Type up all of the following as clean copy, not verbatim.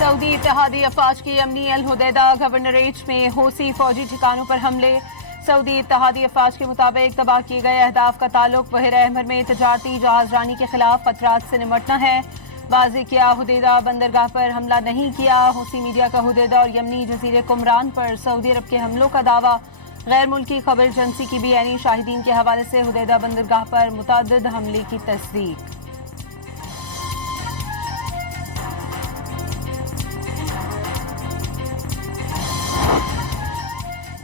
Saudi इत्तेहादी अफवाज की अमनी अल Hudaydah governorate में हौसी फौजी ठिकानों पर हमले। सऊदी इत्तेहादी अफवाज के मुताबिक तबाह किए गए अहदाफ का ताल्लुक बहर अहमर में तजारती जहाजरानी के खिलाफ खतरात से निमटना है। वाज़ेह किया, हुदैदा बंदरगाह पर हमला नहीं किया। हौसी मीडिया का हुदैदा और यमनी जजीरे कुमरान पर सऊदी अरब के हमलों का दावा। गैर मुल्की खबर एजेंसी की बेआनी शाहिदीन के हवाले से हुदैदा बंदरगाह पर मुतअद्दिद हमले की तस्दीक।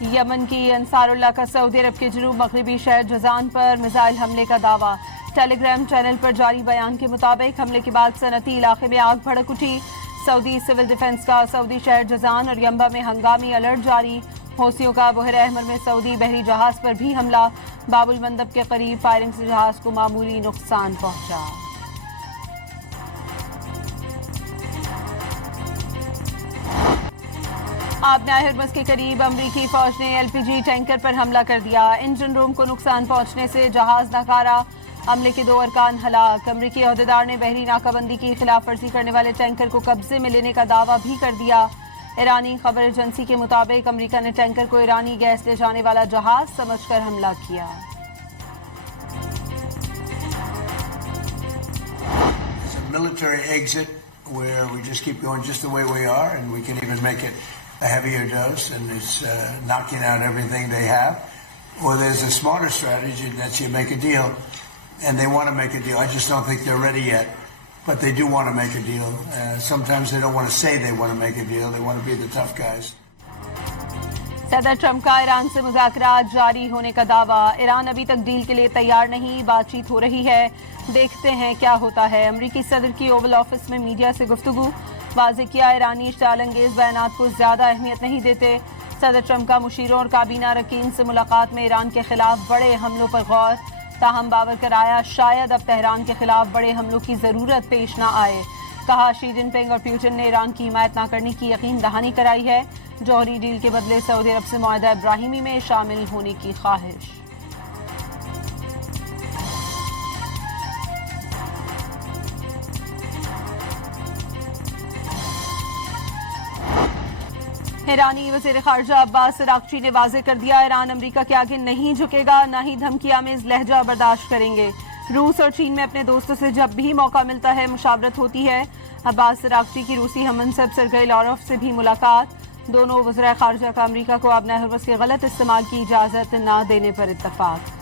यमन की अंसारुल्लाह का सऊदी अरब के जनूब मगरबी शहर जजान पर मिसाइल हमले का दावा। टेलीग्राम चैनल पर जारी बयान के मुताबिक हमले के बाद सनती इलाके में आग भड़क उठी। सऊदी सिविल डिफेंस का सऊदी शहर जजान और यम्बा में हंगामी अलर्ट जारी। हौसियों का बहर अहमर में सऊदी बहरी जहाज पर भी हमला। बाबुल मंदब के करीब फायरिंग से जहाज को मामूली नुकसान पहुंचा। आबना हरमस के करीब अमरीकी फौज ने एलपीजी टैंकर पर हमला कर दिया। इंजन रूम को नुकसान पहुंचने से जहाज नकारा। हमले के 2 अरकान हलाक। अमरीकी अहदेदार ने बहरी नाकाबंदी की खिलाफ वर्जी करने वाले टैंकर को कब्जे में लेने का दावा भी कर दिया। ईरानी खबर एजेंसी के मुताबिक अमरीका ने टैंकर को ईरानी गैस ले जाने वाला जहाज समझकर हमला किया। Where we just keep going just the way we are, and we can even make it a heavier dose, and it's knocking out everything they have. Or there's a smarter strategy that you make a deal, and they want to make a deal. I just don't think they're ready yet, but they do want to make a deal. Sometimes they don't want to say they want to make a deal. They want to be the tough guys. सदर Trump का Iran से मुज़ाकरात जारी होने का दावा। Iran अभी तक deal के लिए तैयार नहीं, बातचीत हो रही है, देखते हैं क्या होता है। अमरीकी सदर की ओवल ऑफिस में मीडिया से गुफ्तगू। वाज़ेह किया, ईरानी इश्ताल अंगेज बयानात को ज्यादा अहमियत नहीं देते। सदर ट्रंप का मुशीरों और काबीना अरकान से मुलाकात में ईरान के खिलाफ बड़े हमलों पर गौर। ताहम बावर कराया, शायद अब तेहरान के खिलाफ बड़े हमलों की जरूरत पेश न आए। कहा, शी जिनपिंग और पुतिन ने ईरान की हिमायत न करने की यकीन दहानी कराई है। जौहरी डील के बदले सऊदी अरब से मुआहदा इब्राहिमी में शामिल होने की ख्वाहिश। ईरानी वज़ीर ख़ारिजा अब्बास अराग़ची ने वाज़ेह कर दिया, ईरान अमरीका के आगे नहीं झुकेगा, न ही धमकी-आमेज़ लहजा बर्दाश्त करेंगे। रूस और चीन में अपने दोस्तों से जब भी मौका मिलता है मुशावरत होती है। अब्बास अराग़ची की रूसी हममनसब सरगई लारोव से भी मुलाकात। दोनों वज़राए ख़ारिजा का अमरीका को आबना हरमस के गलत इस्तेमाल की इजाज़त न देने पर इत्तफ़ाक़।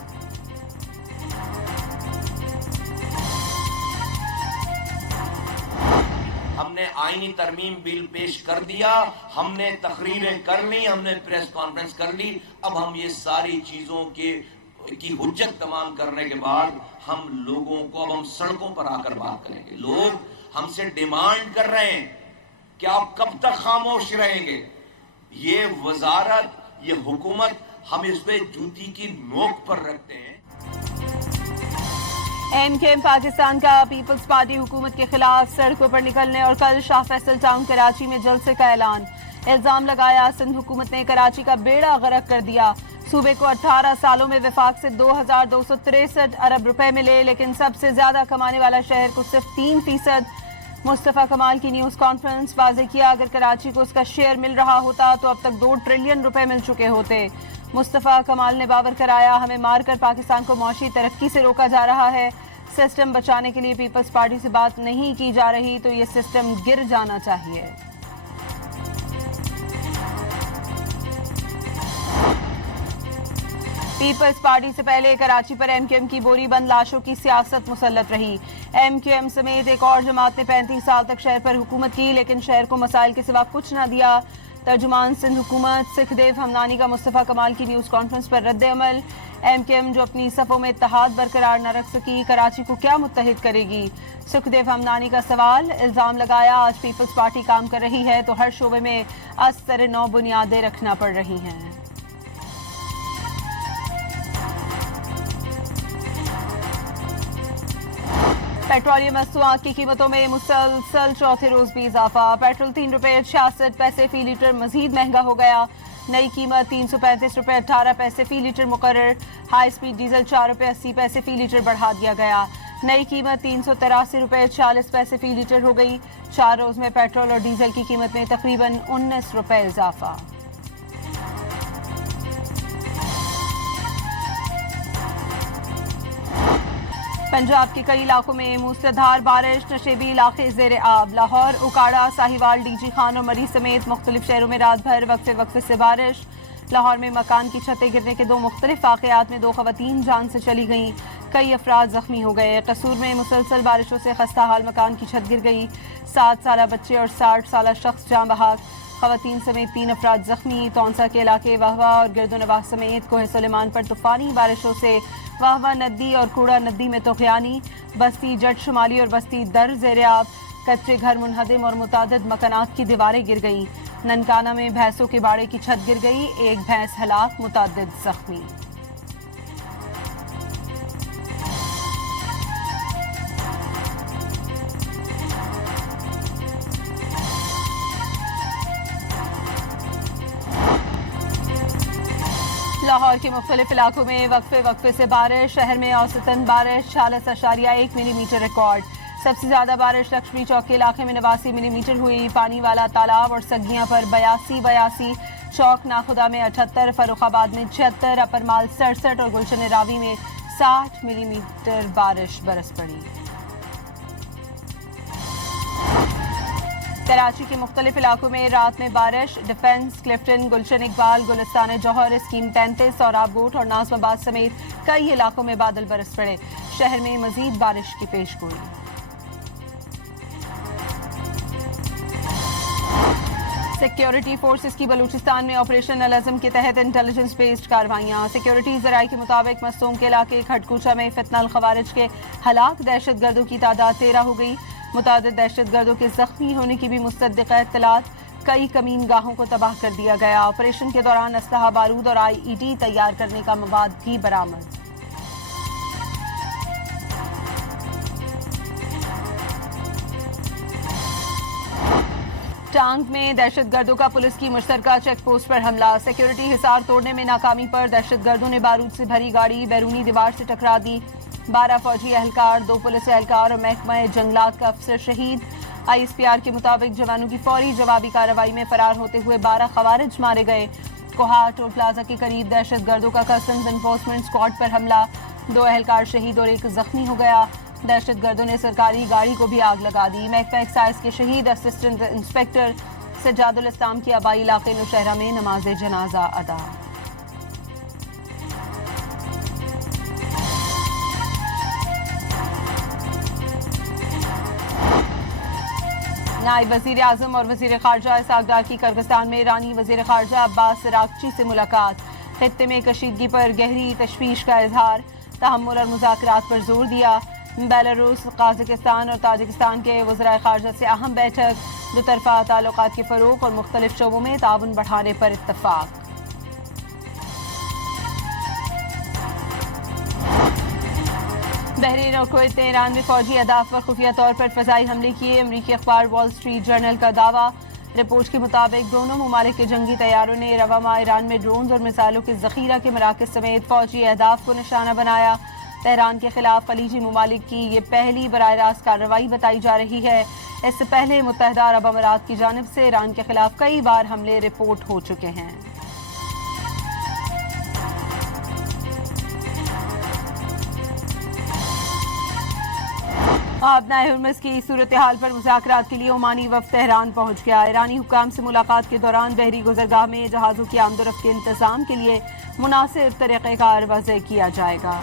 हमने आईनी तरमीम बिल पेश कर दिया, हमने तकरीरें कर ली, हमने प्रेस कॉन्फ्रेंस कर ली। अब हम ये सारी चीजों की हुज्जत तमाम करने के बाद हम लोगों को, अब हम सड़कों पर आकर बात करेंगे। लोग हमसे डिमांड कर रहे हैं कि आप कब तक खामोश रहेंगे। ये वजारत, ये हुकूमत, हम इस पे जूती की नोक पर रखते हैं। एमकेएम पाकिस्तान का पीपल्स पार्टी हुकूमत के खिलाफ सड़कों पर निकलने और कल शाह फैसल टाउन कराची में जलसे का ऐलान। इल्जाम लगाया, सिंध हुकूमत ने कराची का बेड़ा गर्क कर दिया। सूबे को 18 सालों में विफाक से 2263 अरब रुपए मिले, लेकिन सबसे ज्यादा कमाने वाला शहर को सिर्फ 3%। मुस्तफा कमाल की न्यूज कॉन्फ्रेंस। वाज़ेह किया, अगर कराची को उसका शेयर मिल रहा होता तो अब तक 2 ट्रिलियन रुपए मिल चुके होते। मुस्तफा कमाल ने बावर कराया, हमें मारकर पाकिस्तान को मौशी तरक्की से रोका जा रहा है। सिस्टम बचाने के लिए पीपल्स पार्टी से बात नहीं की जा रही तो ये सिस्टम गिर जाना चाहिए। पीपल्स पार्टी से पहले कराची पर एमकेएम की बोरी बंद लाशों की सियासत मुसल्लत रही। एमकेएम समेत एक और जमात ने 35 साल तक शहर पर हुकूमत की, लेकिन शहर को मसाइल के सिवा कुछ न दिया। तर्जुमान सिंध हुकूमत सिखदेव हमदानी का मुस्तफा कमाल की न्यूज कॉन्फ्रेंस पर रद्द अमल। एमकेएम जो अपनी सफ़ों में इत्तेहाद बरकरार न रख सकी, कराची को क्या मुत्तहिद करेगी। सुखदेव हमदानी का सवाल। इल्जाम लगाया, आज पीपल्स पार्टी काम कर रही है तो हर शोबे में अस्तर नौ बुनियादें रखना पड़ रही हैं। पेट्रोलियम मसनूआत की कीमतों में मुसलसल चौथे रोज भी इजाफा। पेट्रोल 3 रुपए 66 पैसे फी लीटर मजीद महंगा हो गया। नई कीमत 335 रुपए 18 पैसे फी लीटर मुकर्रर। हाई स्पीड डीजल 4 रुपए 80 पैसे फी लीटर बढ़ा दिया गया। नई कीमत 383 रुपये 40 पैसे फी लीटर हो गई। 4 रोज में पेट्रोल और डीजल की कीमत में तकरीबन 19 रुपये इजाफा। पंजाब के कई इलाकों में मूसलाधार बारिश, नशेबी इलाके जेर आब। लाहौर, उकाड़ा, साहिवाल, डीजी खान और मरी समेत मुख्तलिफ शहरों में रात भर वक्फे वक्फे से बारिश। लाहौर में मकान की छतें गिरने के 2 मुख्तलिफ वाक़यात में 2 खवातीन जान से चली गईं, कई अफराद जख्मी हो गए। कसूर में मुसलसल बारिशों से खस्ता हाल मकान की छत गिर गई। 7 साल बच्चे और 60 साल शख्स जाँ बहाक, खवातीन समेत 3 अफराद जख्मी। तौंसा के इलाके वाहवा और गिरदोनवाह समेत कोहे सुलेमान पर तूफानी बारिशों से वाहवा नदी और कूड़ा नदी में तोगयानी। बस्ती जट शुमाली और बस्ती दर ज़ेर-ए-आब, कच्चे घर मुनहदिम और मुतादिद मकानात की दीवारें गिर गईं। ननकाना में भैंसों के बाड़े की छत गिर गई, 1 भैंस हलाक, मुतादिद जख्मी। लाहौर के मुख्तलिफ इलाकों में वक्फे वक्फे से बारिश। शहर में औसतन बारिश 46.1 मिलीमीटर रिकॉर्ड। सबसे ज्यादा बारिश लक्ष्मी चौक के इलाके में 89 मिलीमीटर हुई। पानी वाला तालाब और सगियां पर 82, चौक नाखुदा में 78, फर्रुखाबाद में 76, अपर माल 67 और गुलशन रावी में 60 मिलीमीटर बारिश बरस पड़ी। कराची के मुख्तलिफ इलाकों में रात में बारिश। डिफेंस, क्लिफ्टन, गुलशन इकबाल, गुलिस्तान जौहर, स्कीम 33, सौराबगोट और नाजमाबाद समेत कई इलाकों में बादल बरस पड़े। शहर में मजीद बारिश की पेशगोई। सिक्योरिटी फोर्सेस की बलूचिस्तान में ऑपरेशन अल-अज़म के तहत इंटेलिजेंस बेस्ड कार्रवाइयाँ। सिक्योरिटी ज़राए के मुताबिक मस्तूम के इलाके खटकुचा में फितनल खवारिज के हलाक दहशत गर्दों की तादाद 13 हो गई। मुतादिद दहशत गर्दों के जख्मी होने की भी मुस्तदिक़ा इत्तलात। कई कमीन गाहों को तबाह कर दिया गया। ऑपरेशन के दौरान असलहा, बारूद और IED तैयार करने का मवाद भी बरामद। टांग में दहशत गर्दों का पुलिस की मुश्तरका चेक पोस्ट पर हमला। सिक्योरिटी हिसार तोड़ने में नाकामी पर दहशत गर्दों ने बारूद से भरी गाड़ी बैरूनी दीवार से टकरा दी। 12 फौजी एहलकार, 2 पुलिस एहलकार और महकमा जंगलात का अफसर शहीद। ISPR के मुताबिक जवानों की फौरी जवाबी कार्रवाई में फरार होते हुए 12 खवारिज मारे गए। कोहा टोल प्लाजा के करीब दहशत गर्दों का कस्टम्स एनफोर्समेंट स्क्वाड पर हमला। 2 एहलकार शहीद और 1 जख्मी हो गया। दहशत गर्दों ने सरकारी गाड़ी को भी आग लगा दी। महकमा एक्साइज के शहीद असिस्टेंट इंस्पेक्टर सज्जादुल इस्लाम की आबाई इलाके नौशहरा में नमाज जनाजा अदा। नायब वजीर आजम और वजीर खारजा इसाकदार की किर्गिस्तान में ईरानी वजीर खारजा अब्बास अरागची से मुलाकात। खित्ते में कशीदगी पर गहरी तशवीश का इजहार, तहम्मुल और मुज़ाकरात पर जोर दिया। बेलारूस, कजाकिस्तान और ताजिकिस्तान के वज़राए खारजा से अहम बैठक। दुतरफा ताल्लुकात के फ़रोग़ और मुख्तलिफ शोबों में ताउन बढ़ाने पर इत्तफ़ाक़। बहरीन और कुवैत ने ईरान में फौजी अहदाफ पर खुफिया तौर पर फ़ज़ाई हमले किए। अमरीकी अखबार वॉल स्ट्रीट जर्नल का दावा। रिपोर्ट के मुताबिक दोनों ममालिक के जंगी तैयारों ने रवा माह ईरान में ड्रोन्स और मिसाइलों के ज़ख़ीरा के मराकज़ समेत फौजी अहदाफ को निशाना बनाया। तेहरान के खिलाफ खलीजी ममालिक की ये पहली बराह रास्त कार्रवाई बताई जा रही है। इससे पहले मुत्तहिदा अरब अमारात की जानिब से ईरान के खिलाफ कई बार हमले रिपोर्ट हो चुके हैं। आपनाए हुर्मुज़ की सूरत हाल पर मुज़ाकरात के लिए ओमानी वफ़द तेहरान पहुँच गया। ईरानी हुक्काम से मुलाकात के दौरान बहरी गुज़रगाह में जहाज़ों की आमदोरफ़्त के इंतज़ाम के लिए मुनासिब तरीक़ेकार वज़े किया जाएगा।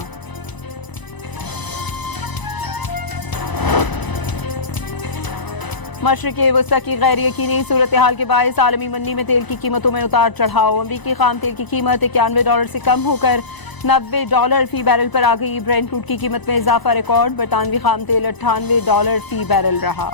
मशरिक़ वस्ता की गैर यकीनी सूरत हाल के बायस आलमी मंडी में तेल की कीमतों में उतार चढ़ाव। अमरीकी खाम तेल की कीमत $91 से कम होकर $90 फी बैरल पर आ गई। ब्रेंट क्रूड की कीमत में इजाफा रिकॉर्ड। बरतानवी खाम तेल $98 फी बैरल रहा।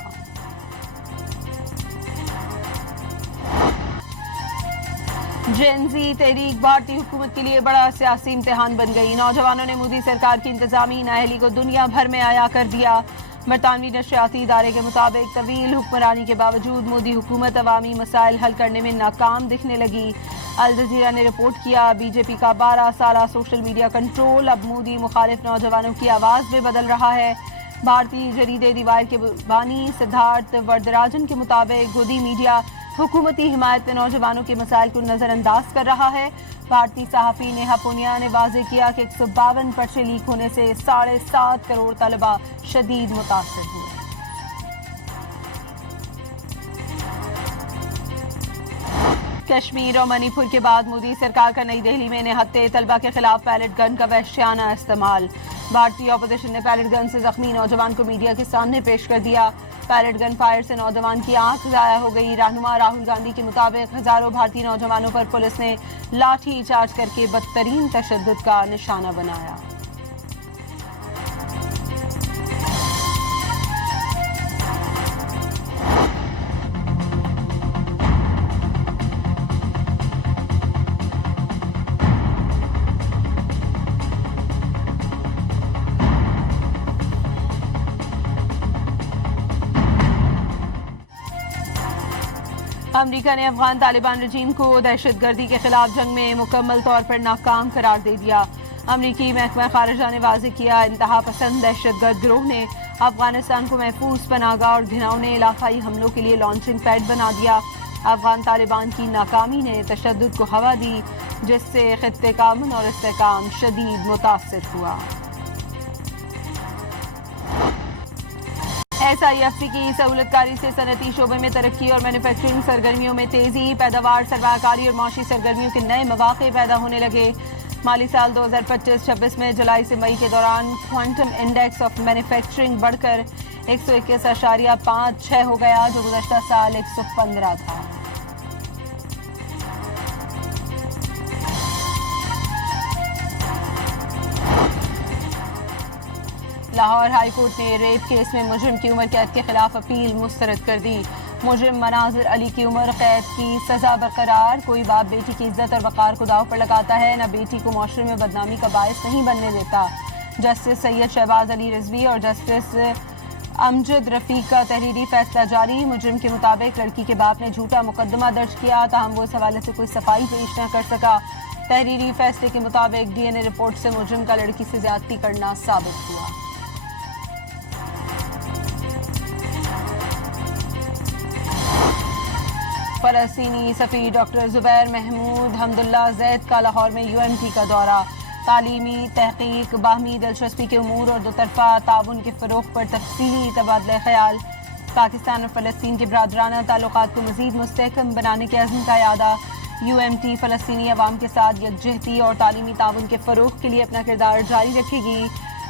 जेनजी तहरीक भारतीय हुकूमत के लिए बड़ा सियासी इम्तिहान बन गई। नौजवानों ने मोदी सरकार की इंतजामी नाअहली को दुनिया भर में आया कर दिया। बरतानवी नशरियाती इदारे के मुताबिक तवील हुक्मरानी के बावजूद मोदी हुकूमत अवामी मसाइल हल करने में नाकाम दिखने लगी। अल जज़ीरा ने रिपोर्ट किया, बीजेपी का 12 साला सोशल मीडिया कंट्रोल अब मोदी मुखालिफ नौजवानों की आवाज़ में बदल रहा है। भारतीय जरीदे दीवार के बानी सिद्धार्थ वरदराजन के मुताबिक गोदी मीडिया हुकूमती हिमायत में नौजवानों के मसाइल को नजरअंदाज कर रहा है। भारतीय सहाफ़ी नेहा पुनिया ने वाज़ेह किया कि 152 पर्चे लीक होने से 7.5 करोड़ तलबा शदीद मुतासर हुए। कश्मीर और मणिपुर के बाद मोदी सरकार का नई दिल्ली में निहत्थे तलबा के खिलाफ पैलेट गन का वहशियाना इस्तेमाल। भारतीय ऑपोजिशन ने पैलेट गन से जख्मी नौजवान को मीडिया के सामने पेश कर दिया। पैलेट गन फायर से नौजवान की आंख जाया हो गई। रहनुमा राहुल गांधी के मुताबिक हजारों भारतीय नौजवानों पर पुलिस ने लाठी चार्ज करके बदतरीन तशद्दुद का निशाना बनाया। अमेरिका ने अफगान तालिबान रजीम को दहशतगर्दी के खिलाफ जंग में मुकम्मल तौर पर नाकाम करार दे दिया। अमरीकी महकमा खारजा ने वाज़ेह किया, इंतहा पसंद दहशतगर्द गिरोह ने अफगानिस्तान को महफूज पनाहगाह और घिनौने इलाकाई हमलों के लिए लॉन्चिंग पैड बना दिया। अफगान तालिबान की नाकामी ने तशद्दुद को हवा दी, जिससे खित्ते का अमन और इस्तेहकाम शदीद मुतासर हुआ। SIFC की सहूलतकारी से सनती शोबे में तरक्की और मैन्युफैक्चरिंग सरगर्मियों में तेजी, पैदावार, सरमायाकारी और माशी सरगर्मियों के नए मौके पैदा होने लगे। माली साल 2025-26 में जुलाई से मई के दौरान क्वांटम इंडेक्स ऑफ मैन्युफैक्चरिंग बढ़कर 121.56 हो गया, जो गुज़श्ता साल 115 था। लाहौर हाई कोर्ट ने रेप केस में मुजरिम की उम्र कैद के खिलाफ अपील मुस्तरद कर दी। मुजरिम मनाजिर अली की उम्र कैद की सजा बरकरार। कोई बाप बेटी की इज्जत और वक़ार को दाव पर लगाता है, न बेटी को माशरे में बदनामी का बायस नहीं बनने देता। जस्टिस सैयद शहबाज अली रिजवी और जस्टिस अमजद रफीक का तहरीरी फैसला जारी। मुजरिम के मुताबिक लड़की के बाप ने झूठा मुकदमा दर्ज किया, ताहम वो इस हवाले से कोई सफाई पेश न कर सका। तहरीरी फैसले के मुताबिक DNA रिपोर्ट से मुजरिम का लड़की से ज्यादती करना साबित हुआ। फलस्तीनी सफ़ीर डॉक्टर ज़ुबैर महमूद हमदुल्ला ज़ैद का लाहौर में UMT का दौरा। तालीमी तहकीक, बाहमी दिलचस्पी के उमूर और दोतरफा ताउन के फ़रोग़ पर तफ़सीली तबादला ख्याल। पाकिस्तान और फ़लस्तीन के बरादराना ताल्लुकात को मज़ीद मुस्तहकम बनाने के अज़्म का इरादा। UMT फ़लस्तीनी अवाम के साथ यकजहती और तालीमी ताउन के फ़रोग़ के लिए अपना किरदार जारी रखेगी।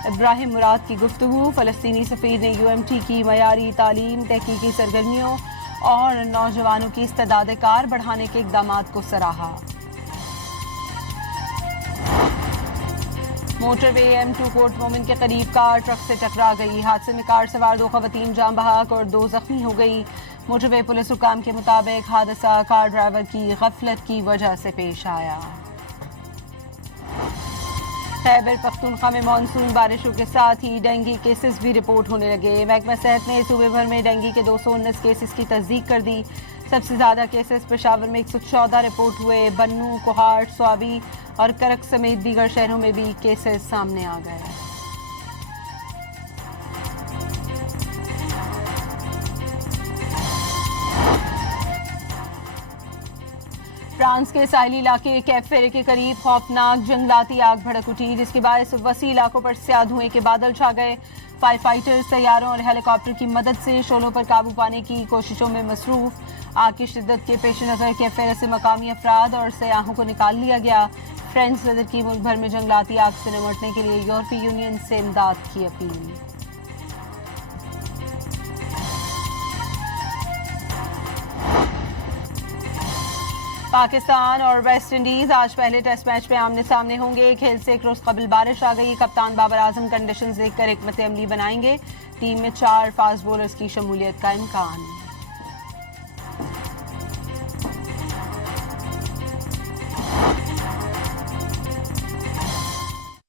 इब्राहिम मुराद की गुफ्तगू। फ़लस्तीनी सफ़ीर ने UMT की मयारी तालीम, तहकीकी सरगर्मियों और नौजवानों की इस्तेदाद कार बढ़ाने के इक़दामात को सराहा। मोटरवे M2 कोर्ट मोमिन के करीब कार ट्रक से टकरा गई। हादसे में कार सवार 2 ख़वातीन जान बहक और 2 जख्मी हो गई। मोटरवे पुलिस हुकाम के मुताबिक हादसा कार ड्राइवर की गफलत की वजह से पेश आया। खैबर पख्तूनख्वा में मानसून बारिशों के साथ ही डेंगू केसेस भी रिपोर्ट होने लगे। महकमा सेहत ने सूबे भर में डेंगू के 219 केसेस की तस्दीक कर दी। सबसे ज़्यादा केसेस पेशावर में 114 रिपोर्ट हुए। बन्नू, कोहाट, स्वाबी और करक समेत दीगर शहरों में भी केसेस सामने आ गए। फ्रांस के साहिली इलाके कैप फेरे के करीब खौफनाक जंगलाती आग भड़क उठी, जिसके बायस वसी इलाकों पर स्याह धुएं के बादल छा गए। फायर फाइटर्स तैयारों और हेलीकॉप्टर की मदद से शोलों पर काबू पाने की कोशिशों में मसरूफ। आग की शिद्दत के पेश नज़र कैप फेरे से मकामी अफराद और सयाहों को निकाल लिया गया। फ्रेंच सदर की मुल्क भर में जंगलाती आग से निपटने के लिए यूरोपीय यूनियन से इमदाद की अपील। पाकिस्तान और वेस्ट इंडीज आज पहले टेस्ट मैच में आमने सामने होंगे। खेल से एक रोज कबल बारिश आ गई। कप्तान बाबर आजम कंडीशंस देखकर हिकमत अमली बनाएंगे। टीम में 4 फास्ट बॉलर्स की शमूलियत का इम्कान।